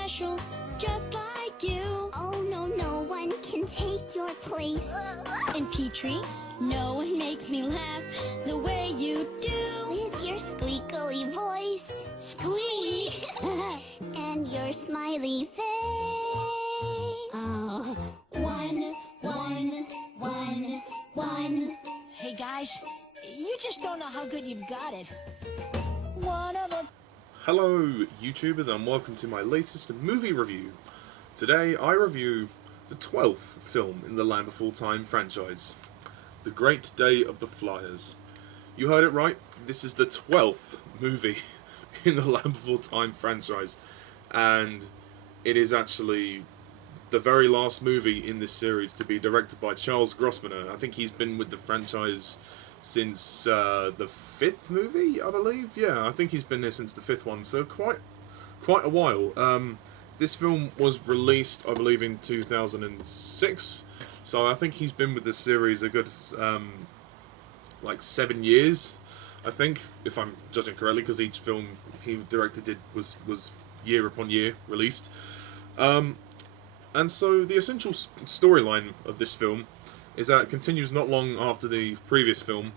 special, just like you. Oh no, no one can take your place. And Petrie, no one makes me laugh the way you do. With your squeakly voice. Squeak! And your smiley face. Oh, one. Hey guys, you just don't know how good you've got it. One of them. Hello YouTubers and welcome to my latest movie review. Today I review the 12th film in the Land Before Time franchise, The Great Day of the Flyers. You heard it right, this is the 12th movie in the Land Before Time franchise, and it is actually the very last movie in this series to be directed by Charles Grosvenor. I think he's been with the franchise since the 5th movie, I believe. Yeah, I think he's been there since the 5th one, so quite a while. This film was released, I believe, in 2006, so I think he's been with the series a good like 7 years, I think, if I'm judging correctly, because each film he directed was year upon year released. And so the essential storyline of this film is that it continues not long after the previous film.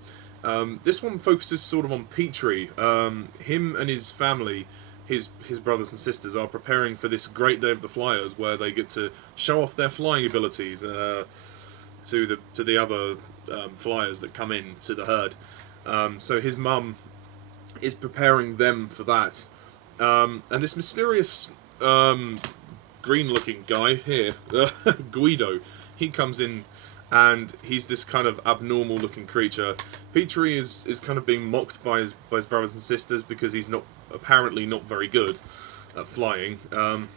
This one focuses sort of on Petrie. Him and his family, his brothers and sisters, are preparing for this great day of the Flyers, where they get to show off their flying abilities to the other flyers that come in to the herd. So his mum is preparing them for that, and this mysterious green-looking guy here, Guido, he comes in, and he's this kind of abnormal-looking creature. Petrie is kind of being mocked by his brothers and sisters because he's apparently not very good at flying. And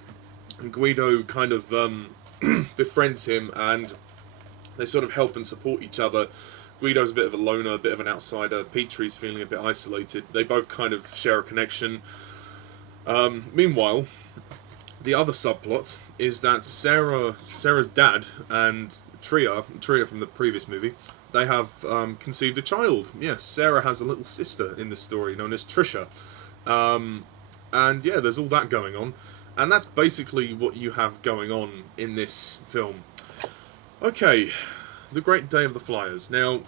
Guido kind of befriends him, and they sort of help and support each other. Guido's a bit of a loner, a bit of an outsider. Petrie's feeling a bit isolated. They both kind of share a connection. Meanwhile, the other subplot is that Sarah's dad and Tria from the previous movie, they have conceived a child. Yes, Sarah has a little sister in this story known as Trisha. And yeah, there's all that going on. And that's basically what you have going on in this film. Okay, The Great Day of the Flyers. Now,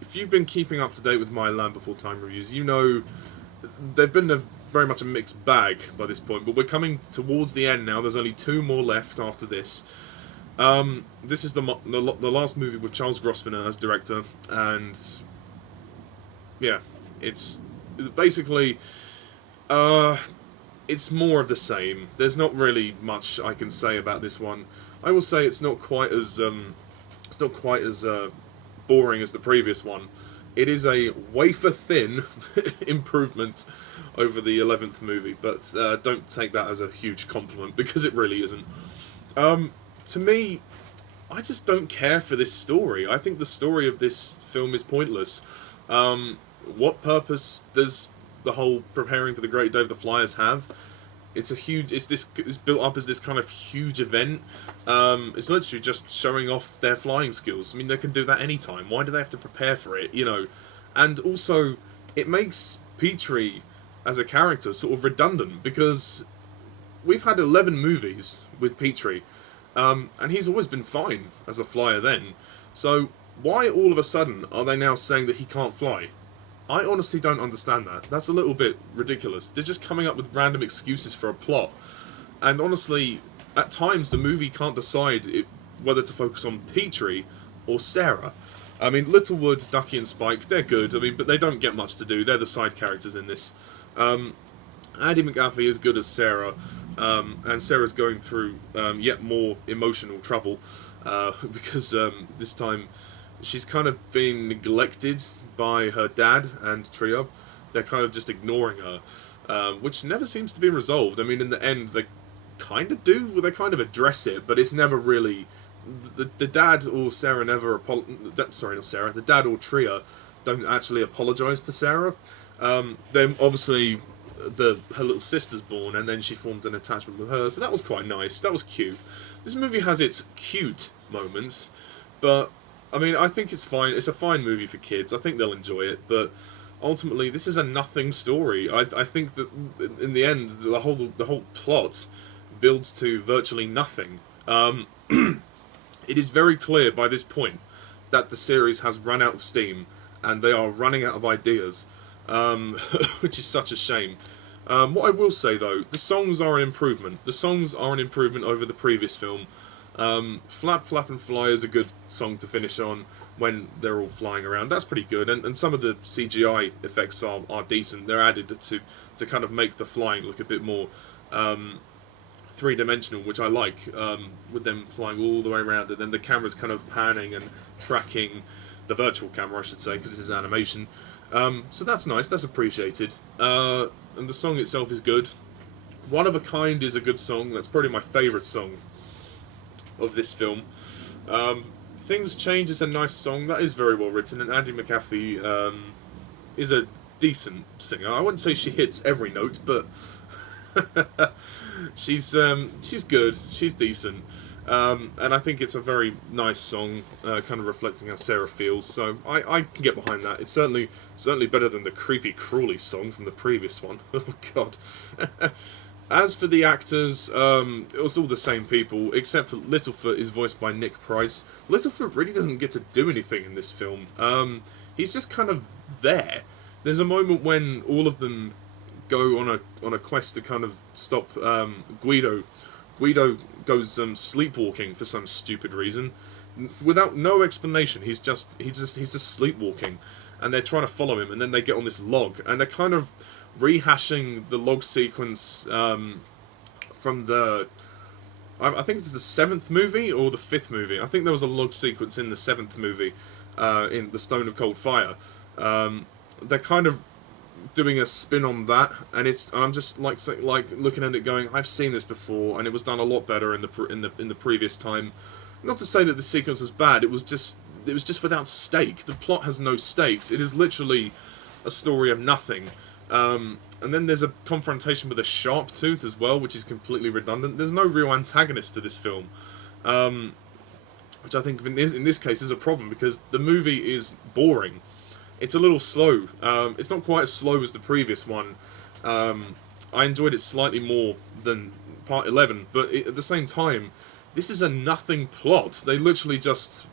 if you've been keeping up to date with my Land Before Time reviews, you know they've been very much a mixed bag by this point, but we're coming towards the end now. There's only 2 more left after this. This is the last movie with Charles Grosvenor as director, and yeah, it's basically it's more of the same. There's not really much I can say about this one. I will say it's not quite as boring as the previous one. It is a wafer-thin improvement over the 11th movie, but don't take that as a huge compliment, because it really isn't. To me, I just don't care for this story. I think the story of this film is pointless. What purpose does the whole preparing for the Great Day of the Flyers have? It's built up as this kind of huge event. It's literally just showing off their flying skills. I mean, they can do that anytime. Why do they have to prepare for it, you know? And also, it makes Petrie as a character sort of redundant, because we've had 11 movies with Petrie, and he's always been fine as a flyer then. So why all of a sudden are they now saying that he can't fly? I honestly don't understand that. That's a little bit ridiculous. They're just coming up with random excuses for a plot. And honestly, at times the movie can't decide whether to focus on Petrie or Sarah. I mean, Littlewood, Ducky and Spike, they're good, I mean, but they don't get much to do. They're the side characters in this. Anndi McAfee is good as Sarah, and Sarah's going through yet more emotional trouble, because this time she's kind of being neglected by her dad and Tria. They're kind of just ignoring her, which never seems to be resolved. I mean, in the end, they kind of do. They kind of address it, but it's never really... The dad or Sarah never... Sorry, not Sarah. The dad or Tria don't actually apologise to Sarah. Then, obviously, her little sister's born, and then she formed an attachment with her, so that was quite nice. That was cute. This movie has its cute moments, but... I mean, I think it's fine. It's a fine movie for kids. I think they'll enjoy it, but ultimately, this is a nothing story. I think that in the end, the whole plot builds to virtually nothing. It is very clear by this point that the series has run out of steam, and they are running out of ideas, which is such a shame. What I will say though, the songs are an improvement. The songs are an improvement over the previous film. Flap, Flap and Fly is a good song to finish on when they're all flying around. That's pretty good, and some of the CGI effects are decent. They're added to kind of make the flying look a bit more three-dimensional, which I like, with them flying all the way around, and then the camera's kind of panning and tracking the virtual camera, I should say, because this is animation. So that's nice, that's appreciated. And the song itself is good. One of a Kind is a good song. That's probably my favourite song of this film. Things Change is a nice song. That is very well written, and Anndi McAfee is a decent singer. I wouldn't say she hits every note, but she's good. She's decent. And I think it's a very nice song, kind of reflecting how Sarah feels. So I can get behind that. It's certainly better than the creepy Crawley song from the previous one. Oh God. As for the actors, it was all the same people, except for Littlefoot is voiced by Nick Price. Littlefoot really doesn't get to do anything in this film. He's just kind of there. There's a moment when all of them go on a quest to kind of stop Guido. Guido goes sleepwalking for some stupid reason, without no explanation. He's just sleepwalking, and they're trying to follow him. And then they get on this log, and they're kind of rehashing the log sequence from the. I think it's the 7th movie or the 5th movie. I think there was a log sequence in the 7th movie, in The Stone of Cold Fire. They're kind of doing a spin on that, and I'm just like looking at it going, I've seen this before, and it was done a lot better in the previous time. Not to say that the sequence was bad. It was just without stake. The plot has no stakes. It is literally a story of nothing. And then there's a confrontation with a sharp tooth as well, which is completely redundant. There's no real antagonist to this film, which I think in this case is a problem, because the movie is boring. It's a little slow. It's not quite as slow as the previous one. I enjoyed it slightly more than Part 11, but at the same time, this is a nothing plot. They literally just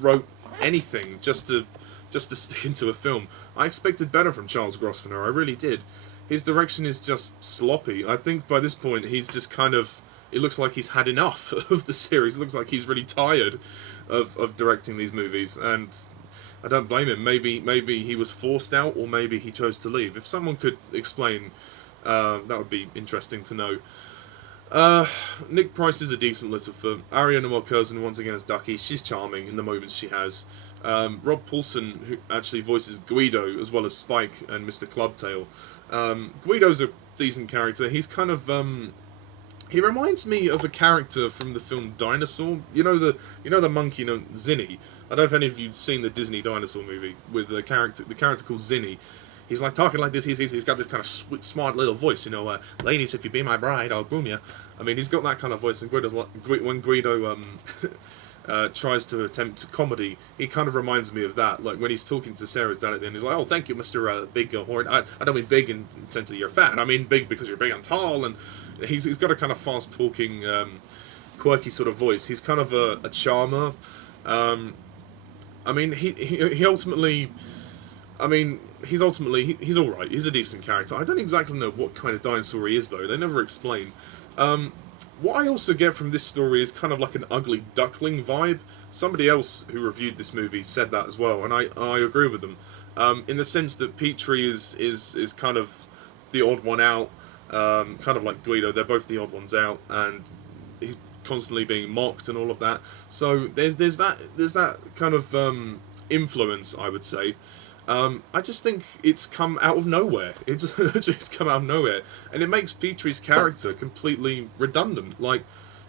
wrote anything just to stick into a film. I expected better from Charles Grosvenor. I really did. His direction is just sloppy. I think by this point he's just kind of. It looks like he's had enough of the series. It looks like he's really tired of directing these movies, and I don't blame him. Maybe he was forced out, or maybe he chose to leave. If someone could explain, that would be interesting to know. Nick Price is a decent Littlefoot. Aria Noelle Curzon once again as Ducky. She's charming in the moments she has. Rob Paulsen, who actually voices Guido as well as Spike and Mr. Clubtail. Guido's a decent character. He's kind of he reminds me of a character from the film Dinosaur. You know the monkey named Zinni. I don't know if any of you've seen the Disney dinosaur movie with the character called Zinni. He's like talking like this. He's got this kind of sweet, smart little voice. Ladies, if you be my bride, I'll groom you. I mean, he's got that kind of voice. And Guido's like, when Guido tries to attempt comedy, he kind of reminds me of that. Like when he's talking to Sarah's dad at the end, he's like, "Oh, thank you, Mr. Big Horn. I don't mean big in the sense that you're fat. I mean big because you're big and tall." And he's got a kind of fast talking, quirky sort of voice. He's kind of a charmer. I mean, he ultimately. I mean, he's all right. He's a decent character. I don't exactly know what kind of dinosaur he is, though. They never explain. What I also get from this story is kind of like an ugly duckling vibe. Somebody else who reviewed this movie said that as well, and I agree with them. In the sense that Petrie is kind of the odd one out, kind of like Guido. They're both the odd ones out, and he's constantly being mocked and all of that. So there's that kind of influence, I would say. I just think it's come out of nowhere. It's come out of nowhere, and it makes Petrie's character completely redundant. Like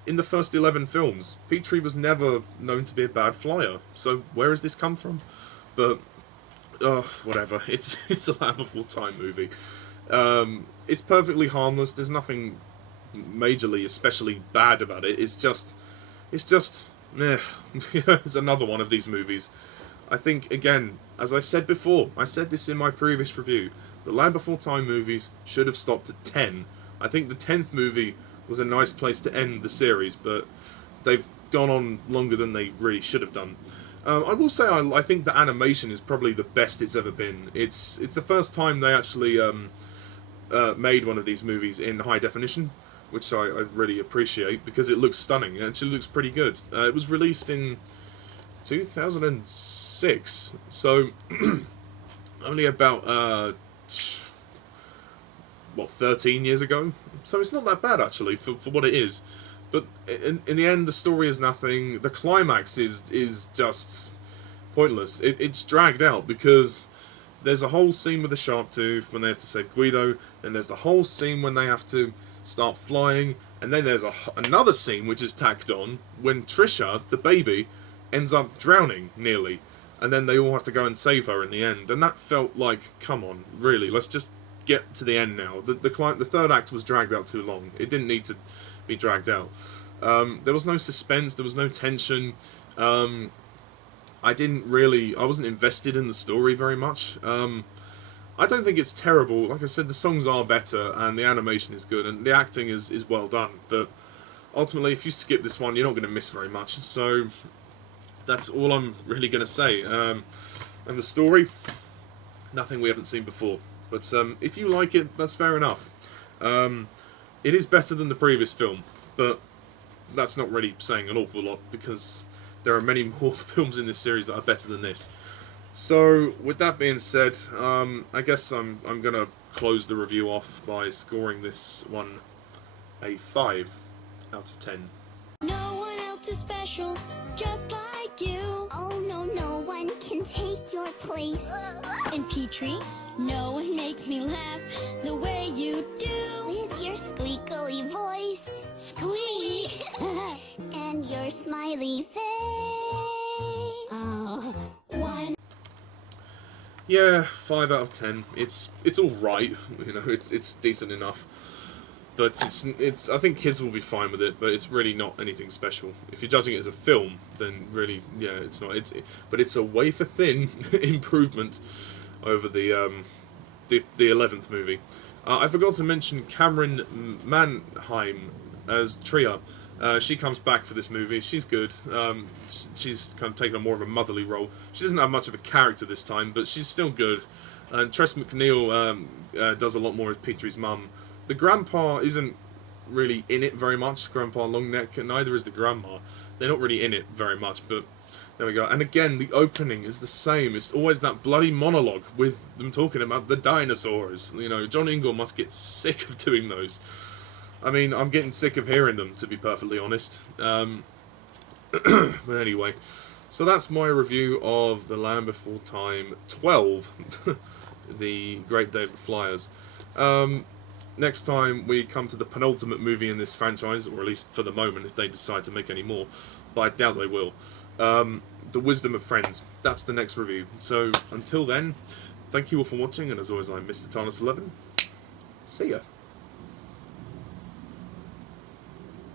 in the first 11 films, Petrie was never known to be a bad flyer. So where has this come from? But whatever. It's a laughable time movie. It's perfectly harmless. There's nothing majorly, especially bad about it. It's just, it's another one of these movies. I think, again, as I said before, I said this in my previous review, the Land Before Time movies should have stopped at 10. I think the 10th movie was a nice place to end the series, but they've gone on longer than they really should have done. I will say I think the animation is probably the best it's ever been. It's the first time they actually made one of these movies in high definition, which I really appreciate, because it looks stunning. It actually looks pretty good. It was released in 2006, so only about 13 years ago. So it's not that bad actually for what it is. But in the end, the story is nothing. The climax is just pointless. It's dragged out because there's a whole scene with the Sharptooth when they have to save Guido. Then there's the whole scene when they have to start flying. And then there's another scene which is tacked on when Trisha, the baby, ends up drowning nearly. And then they all have to go and save her in the end. And that felt like, come on, really, let's just get to the end now. The third act was dragged out too long. It didn't need to be dragged out. There was no suspense, there was no tension. I wasn't invested in the story very much. I don't think it's terrible. Like I said, the songs are better and the animation is good and the acting is well done. But ultimately, if you skip this one, you're not going to miss very much. So that's all I'm really going to say. And the story, nothing we haven't seen before. But if you like it, that's fair enough. It is better than the previous film, but that's not really saying an awful lot because there are many more films in this series that are better than this. So, with that being said, I guess I'm going to close the review off by scoring this one a 5 out of 10. No one else is special, just like you. Oh no, no one can take your place. And Petrie, no one makes me laugh the way you do. With your squeakly voice. Squeak! And your smiley face. Oh, one. Yeah, 5 out of 10. It's all right. You know, it's decent enough. But it's I think kids will be fine with it, but it's really not anything special. If you're judging it as a film, then really, yeah, it's not. But it's a wafer thin improvement over the 11th movie. I forgot to mention Camryn Manheim as Tria. She comes back for this movie. She's good. She's kind of taken on more of a motherly role. She doesn't have much of a character this time, but she's still good. And Tress MacNeille does a lot more as Petrie's mum. The grandpa isn't really in it very much, Grandpa Longneck, and neither is the grandma. They're not really in it very much, but there we go. And again, the opening is the same. It's always that bloody monologue with them talking about the dinosaurs. You know, John Ingle must get sick of doing those. I mean, I'm getting sick of hearing them, to be perfectly honest. But anyway, so that's my review of The Land Before Time 12, The Great Day of the Flyers. Next time we come to the penultimate movie in this franchise, or at least for the moment, if they decide to make any more, but I doubt they will. The Wisdom of Friends. That's the next review. So until then, thank you all for watching, and as always, I'm Mr. Tarnus11. See ya.